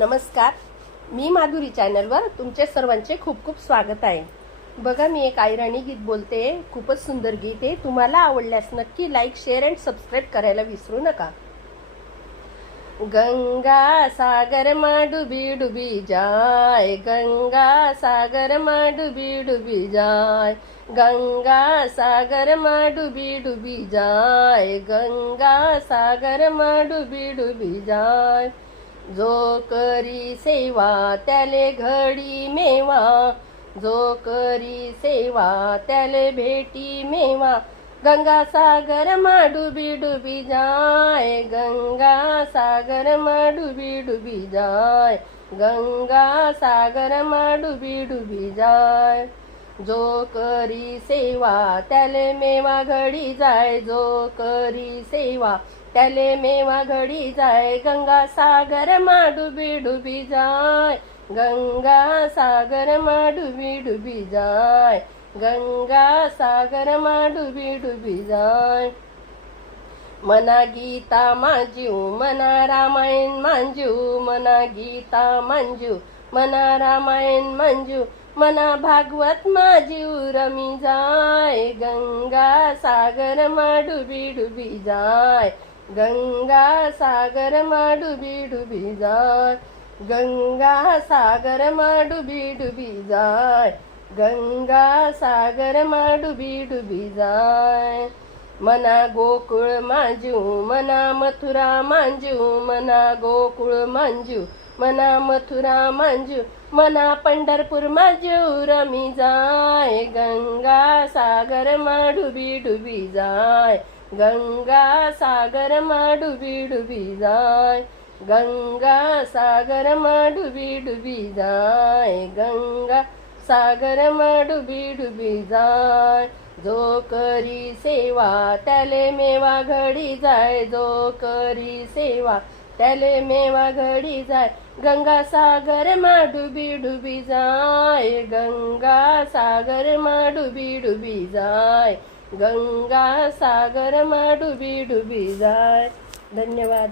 नमस्कार. मी माधुरी चॅनलवर तुमचे सर्वांचे खूप खूप स्वागत आहे. बघा मी एक आयराणी गीत बोलते. खूपच सुंदर गीत आहे. तुम्हाला आवडल्यास नक्की लाईक शेअर अँड सबस्क्राईब करायला विसरू नका. गंगा सागर मा डुबी डुबी जाय. गंगा सागर मा डुबी डुबी जाय. गंगा सागर मा डुबी डुबी जाय. गंगा सागर मा डुबी डुबी जाय. जो करी सेवा त्याले घडी मेवा. जो करी सेवा त्याले भेटी मेवा. गंगा सागर मा डुबी डुबी जाय गंगा सागर मा डुबी डुबी जाय. गंगा सागर मा डुबी डुबी जाय. जो करी सेवा त्याले मेवा घडी जाय. जो करी सेवा त्याले मेवा घडी जाय गंगा सागर मा डुबी डुबी जाय. गंगा सागर मा डुबी डुबी जाय. गंगा सागर मा डुबी डुबी जाय. मना गीता मांजू मना रामायण मांजू मना गीता मांजू मना रामायण मांजू मना भागवत माजीव रमी जाय. गंगा सागर मा डुबी डुबी जाय. गंगा सागर मा डुबी डुबी जाय. गंगा सागर मा डुबी डुबी जाय. गंगा सागर मा डुबी डुबी जाय. मना गोकुळ मांजू मना मथुरा मांजू मना गोकुळ मांजू मना मथुरा मांजू मना पंढरपूर मांजू रमी जाय. गंगा सागर मा डुबी डुबी जाय. गंगा सागर मा डुबी डुबी जाय. गंगा सागर मा डुबी डुबी जाय. गंगा सागर मा डुबी डुबी जाय. जो करी सेवा त्याले मेवा घडी जाय. जो करी सेवा त्याले मेवा घडी जाय. गंगा सागर मा डुबी डुबी जाय. गंगा सागर मा डुबी डुबी जाय. गंगा सागरमा डुबी डुबी जाय धन्यवाद.